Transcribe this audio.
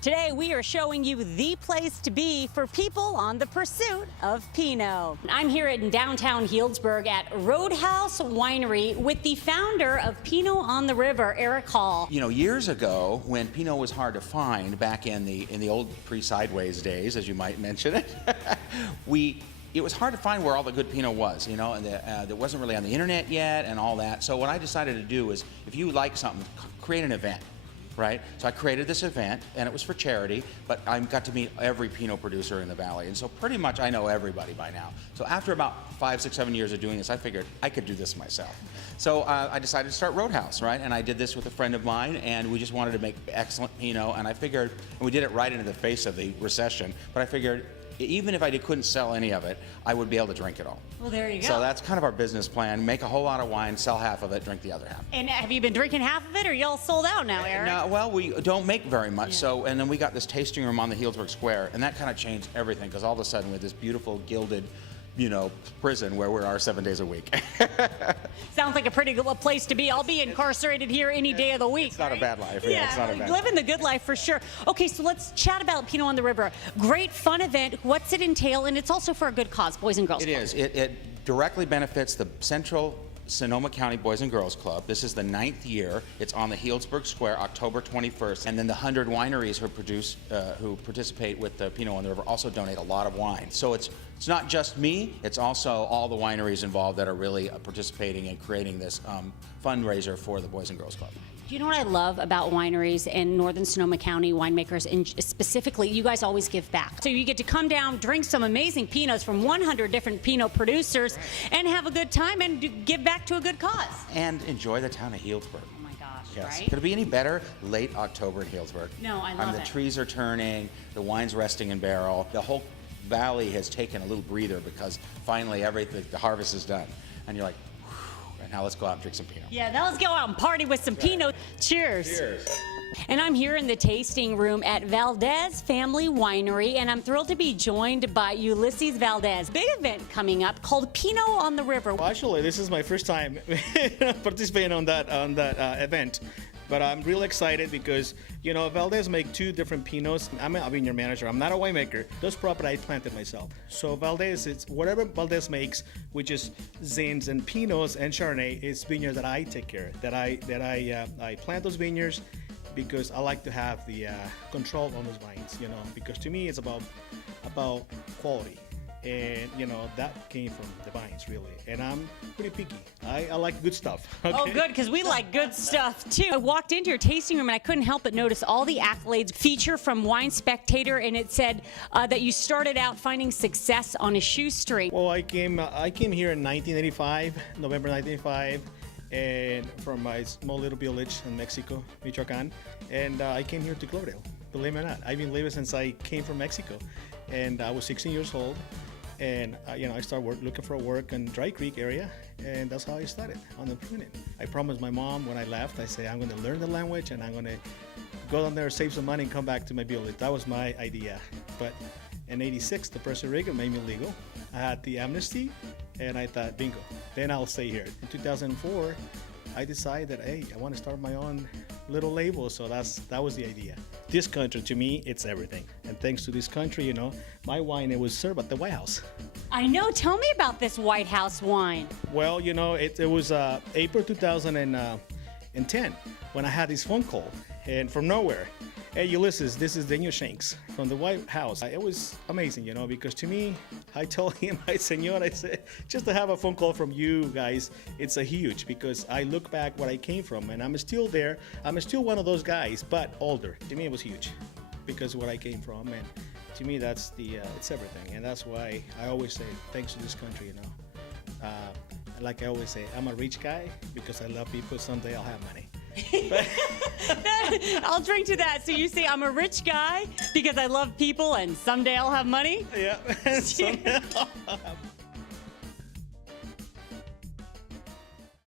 Today we are showing you the place to be for people on the pursuit of Pinot. I'm here in downtown Healdsburg at Roadhouse Winery with the founder of Pinot on the River, Eric Hall. You know, years ago when Pinot was hard to find back in the old pre-Sideways days, as you might mention it, it was hard to find where all the good Pinot was, you know, and that wasn't really on the internet yet and all that. So what I decided to do is, if you like something, create an event. Right? So I created this event, and it was for charity, but I got to meet every Pinot producer in the valley, and so pretty much I know everybody by now. So after about 5, 6, 7 years of doing this, I figured I could do this myself. So I decided to start Roadhouse, right? And I did this with a friend of mine, and we just wanted to make excellent Pinot, and I figured, and we did it right into the face of the recession, but I figured, even if I couldn't sell any of it, I would be able to drink it all. Well, there you go. So that's kind of our business plan. Make a whole lot of wine, sell half of it, drink the other half. And have you been drinking half of it, or y'all sold out now, Eric? No, well, we don't make very much, so, and then we got this tasting room on the Healdsburg Square, and that kind of changed everything, because all of a sudden we had this beautiful gilded, you know, prison where we are 7 days a week. Sounds like a pretty good place to be. I'll be incarcerated here any day of the week. It's not a bad life. Yeah, it's not a bad living the good life for sure. Okay, so let's chat about Pinot on the River. Great fun event. What's it entail? And it's also for a good cause, Boys and Girls Club. It is. It directly benefits the Central Sonoma County Boys and Girls Club. This is the 9th year. It's on the Healdsburg Square, October 21st. And then the 100 wineries who participate with the Pinot on the River also donate a lot of wine. So it's not just me, it's also all the wineries involved that are really participating and creating this fundraiser for the Boys and Girls Club. Do you know what I love about wineries and Northern Sonoma County winemakers, and specifically, you guys always give back. So you get to come down, drink some amazing Pinots from 100 different Pinot producers, and have a good time and give back to a good cause. And enjoy the town of Healdsburg. Oh my gosh, yes. right? Could it be any better? Late October in Healdsburg. No, I love The it. trees are turning, the wine's resting in barrel. The whole valley has taken a little breather because finally the harvest is done. And you're like, now let's go out and drink some Pinot. Yeah, now let's go out and party with some Pinot. Cheers. Cheers. And I'm here in the tasting room at Valdez Family Winery, and I'm thrilled to be joined by Ulysses Valdez. Big event coming up called Pinot on the River. Well, actually, this is my first time participating on that event. But I'm really excited because, you know, Valdez make 2 different Pinots. I'm a vineyard manager. I'm not a winemaker. Those property I planted myself. So Valdez, it's whatever Valdez makes, which is Zins and Pinots and Chardonnay, is vineyards that I take care of. I plant those vineyards because I like to have the control on those vines. You know, because to me it's about quality. And, you know, that came from the vines, really. And I'm pretty picky. I like good stuff. Okay? Oh, good, because we like good stuff, too. I walked into your tasting room, and I couldn't help but notice all the accolades feature from Wine Spectator, and it said that you started out finding success on a shoestring. Well, I came here in 1985, November 1985, and from my small little village in Mexico, Michoacan, and I came here to Cloverdale. Believe it or not, I've been living since I came from Mexico, and I was 16 years old. And you know, I started looking for work in Dry Creek area, and that's how I started on the pruning. I promised my mom when I left, I said I'm going to learn the language and I'm going to go down there, save some money, and come back to my village. That was my idea. But in '86, the Puerto Rico made me legal. I had the amnesty, and I thought, bingo, then I'll stay here. In 2004, I decided that, hey, I want to start my own little label, so that was the idea. This country, to me, it's everything. And thanks to this country, you know, my wine, it was served at the White House. I know. Tell me about this White House wine. Well, you know, it was April 2010 when I had this phone call, and from nowhere, hey, Ulysses, this is Daniel Shanks from the White House. It was amazing, you know, because to me, I told him, I said, just to have a phone call from you guys, it's a huge, because I look back where I came from, and I'm still there. I'm still one of those guys, but older. To me, it was huge, because where I came from, and to me, that's it's everything, and that's why I always say thanks to this country, you know. Like I always say, I'm a rich guy because I love people. Someday I'll have money. I'll drink to that. So you say I'm a rich guy because I love people, and someday I'll have money? Yeah. Someday I'll have